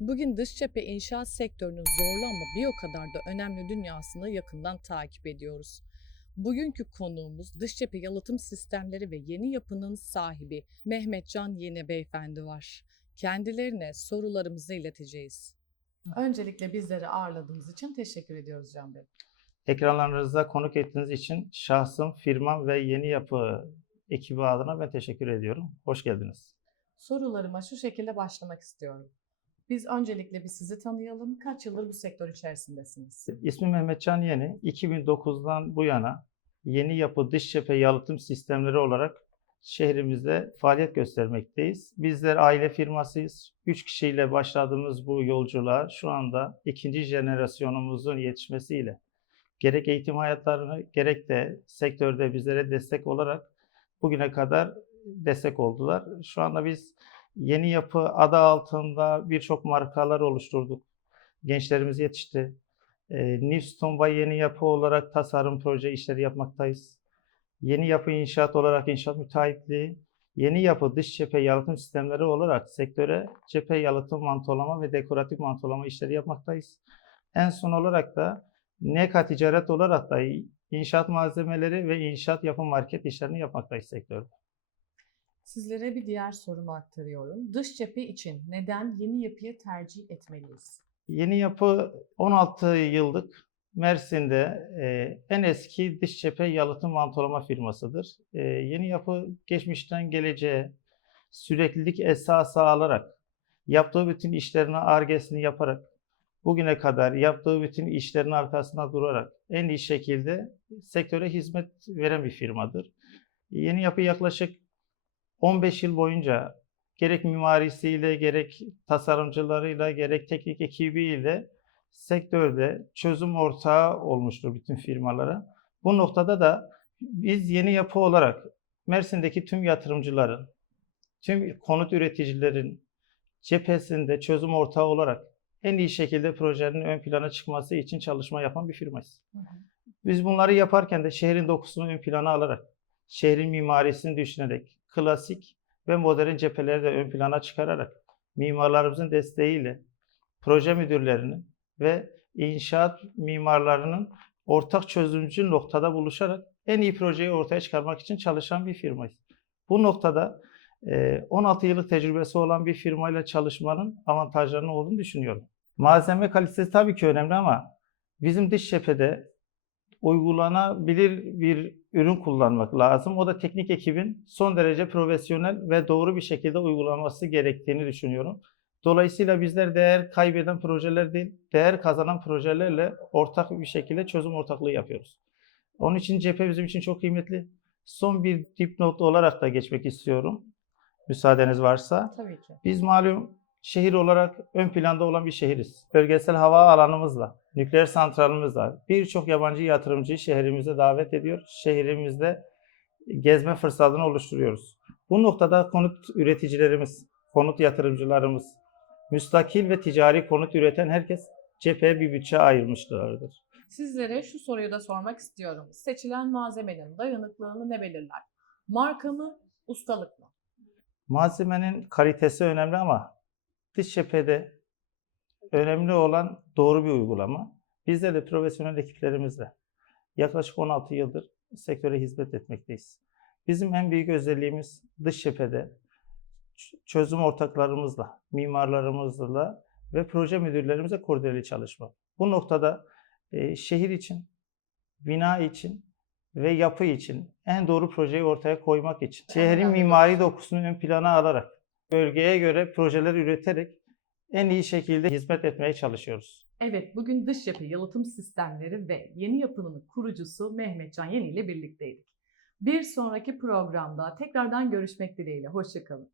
Bugün dış cephe inşaat sektörünün zorlu ama bir o kadar da önemli dünyasını yakından takip ediyoruz. Bugünkü konuğumuz dış cephe yalıtım sistemleri ve yeni yapının sahibi Mehmet Can Yeni Beyefendi var. Kendilerine sorularımızı ileteceğiz. Öncelikle bizleri ağırladığınız için teşekkür ediyoruz Can Bey. Ekranlarınıza konuk ettiğiniz için şahsım, firmam ve yeni yapı ekibi adına ben teşekkür ediyorum. Hoş geldiniz. Sorularıma şu şekilde başlamak istiyorum. Biz öncelikle bir sizi tanıyalım. Kaç yıldır bu sektör içerisindesiniz? İsmim Mehmetcan Yeni. 2009'dan bu yana yeni yapı dış cephe yalıtım sistemleri olarak şehrimizde faaliyet göstermekteyiz. Bizler aile firmasıyız. 3 kişiyle başladığımız bu yolculuğa şu anda ikinci jenerasyonumuzun yetişmesiyle gerek eğitim hayatlarını gerek de sektörde bizlere destek olarak bugüne kadar destek oldular. Şu anda biz yeni yapı adı altında birçok markalar oluşturduk. Gençlerimiz yetişti. E, Newston Bay Yeni Yapı olarak tasarım proje işleri yapmaktayız. Yeni Yapı İnşaat olarak inşaat müteahhitliği, Yeni Yapı Dış Cephe Yalıtım Sistemleri olarak sektöre cephe yalıtım mantolama ve dekoratif mantolama işleri yapmaktayız. En son olarak da NEKA Ticaret olarak da inşaat malzemeleri ve inşaat yapım market işlerini yapmaktayız sektörde. Sizlere bir diğer sorumu aktarıyorum. Dış cephe için neden yeni yapıyı tercih etmeliyiz? Yeni yapı 16 yıllık Mersin'de e, en eski dış cephe yalıtım mantolama firmasıdır. E, yeni yapı geçmişten geleceğe süreklilik esası alarak yaptığı bütün işlerini argesini yaparak bugüne kadar yaptığı bütün işlerin arkasında durarak en iyi şekilde sektöre hizmet veren bir firmadır. Yeni yapı yaklaşık 15 yıl boyunca gerek mimarisiyle, gerek tasarımcılarıyla, gerek teknik ekibiyle sektörde çözüm ortağı olmuştur bütün firmalara. Bu noktada da biz yeni yapı olarak Mersin'deki tüm yatırımcıların, tüm konut üreticilerin cephesinde çözüm ortağı olarak en iyi şekilde projenin ön plana çıkması için çalışma yapan bir firmayız. Biz bunları yaparken de şehrin dokusunu ön plana alarak, şehrin mimarisini düşünerek, klasik ve modern cepheleri de ön plana çıkararak mimarlarımızın desteğiyle proje müdürlerinin ve inşaat mimarlarının ortak çözümcü noktada buluşarak en iyi projeyi ortaya çıkarmak için çalışan bir firmayız. Bu noktada 16 yıllık tecrübesi olan bir firmayla çalışmanın avantajlarının olduğunu düşünüyorum. Malzeme kalitesi tabii ki önemli ama bizim dış cephede uygulanabilir bir ürün kullanmak lazım. O da teknik ekibin son derece profesyonel ve doğru bir şekilde uygulanması gerektiğini düşünüyorum. Dolayısıyla bizler değer kaybeden projeler değil, değer kazanan projelerle ortak bir şekilde çözüm ortaklığı yapıyoruz. Onun için cephe bizim için çok kıymetli. Son bir dipnot olarak da geçmek istiyorum. Müsaadeniz varsa. Tabii ki. Biz malum şehir olarak ön planda olan bir şehiriz. Bölgesel hava alanımızla, nükleer santralimizle birçok yabancı yatırımcıyı şehrimize davet ediyor. Şehrimizde gezme fırsatını oluşturuyoruz. Bu noktada konut üreticilerimiz, konut yatırımcılarımız, müstakil ve ticari konut üreten herkes cepheye bir bütçe ayırmışlardır. Sizlere şu soruyu da sormak istiyorum. Seçilen malzemenin dayanıklılığını ne belirler? Marka mı, ustalık mı? Malzemenin kalitesi önemli ama dış cephede önemli olan doğru bir uygulama. Bizler de profesyonel ekiplerimizle yaklaşık 16 yıldır sektöre hizmet etmekteyiz. Bizim en büyük özelliğimiz dış cephede çözüm ortaklarımızla, mimarlarımızla ve proje müdürlerimizle koordineli çalışma. Bu noktada e, şehir için, bina için ve yapı için en doğru projeyi ortaya koymak için şehrin mimari dokusunu ön plana alarak bölgeye göre projeler üreterek en iyi şekilde hizmet etmeye çalışıyoruz. Evet, bugün dış cephe yalıtım sistemleri ve yeni yapının kurucusu Mehmet Can Yeni ile birlikteydik. Bir sonraki programda tekrardan görüşmek dileğiyle. Hoşçakalın.